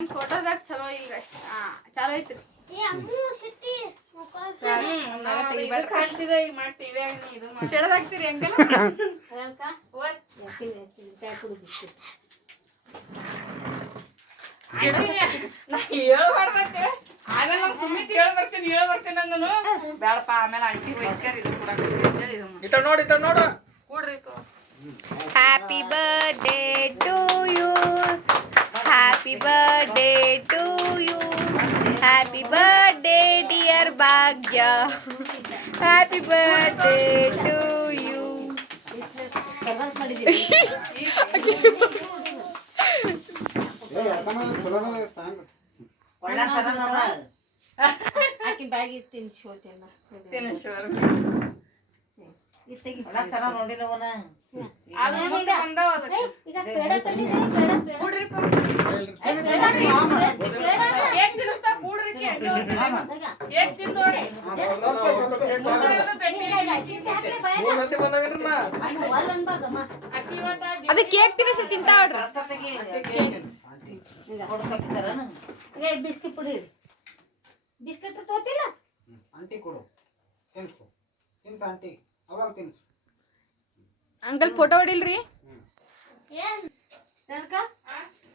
ಫೋಟೋದಾಗ ಚಲೋ ಈಗ ಚಲೋ ಐತ್ರಿ ಸ್ಟೇಟಸ್ ಹಾಕ್ತೀರಿ ಹಂಗೆಲ್ಲ ಹೇಳ್ಬಾರ್ದಂತೆ ಆಮೇಲೆ ನಮ್ ಸುಮ್ಮಿತ್ ಹೇಳ್ಬರ್ತೇನೆ ನಾನು ಬೇಡಪ್ಪ ಆಮೇಲೆ ಅಂಟಿ ಹೋಯ್ಕರ್ ಇದು ಕೂಡ ನೋಡು ಕೂಡ್ರಿ happy birthday to you happy birthday to you happy birthday dear Bhagya happy birthday to you ಆಕಿ ಬ್ಯಾಗ್ ಇತ್ತಿನ ಶೋತಿಲ್ಲ ಸರ ನೋಡಿಲ್ಲವನ ಈಗ ಪೇಡ ತಂದಿದ್ದೀನಿ ಅದು ಕೇಕ್ ತಿನ್ನಿಸಿ ತಿಂತಾವ್ರಿ ಬಿಸ್ಕಿಟ್ ಪುಡಿ ಬಿಸ್ಕಿಟ್ ತೋತಿಲ್ಲ ಆಂಟಿ ಕೊಡು ತಿನ್ಸು ಆಂಟಿ ಅವಾಗ ತಿನ್ಸು ಅಂಕಲ್ ಫೋಟೋ ಹೊಡಿಲ್ರಿ ಏನ್ ತಡ್ಕ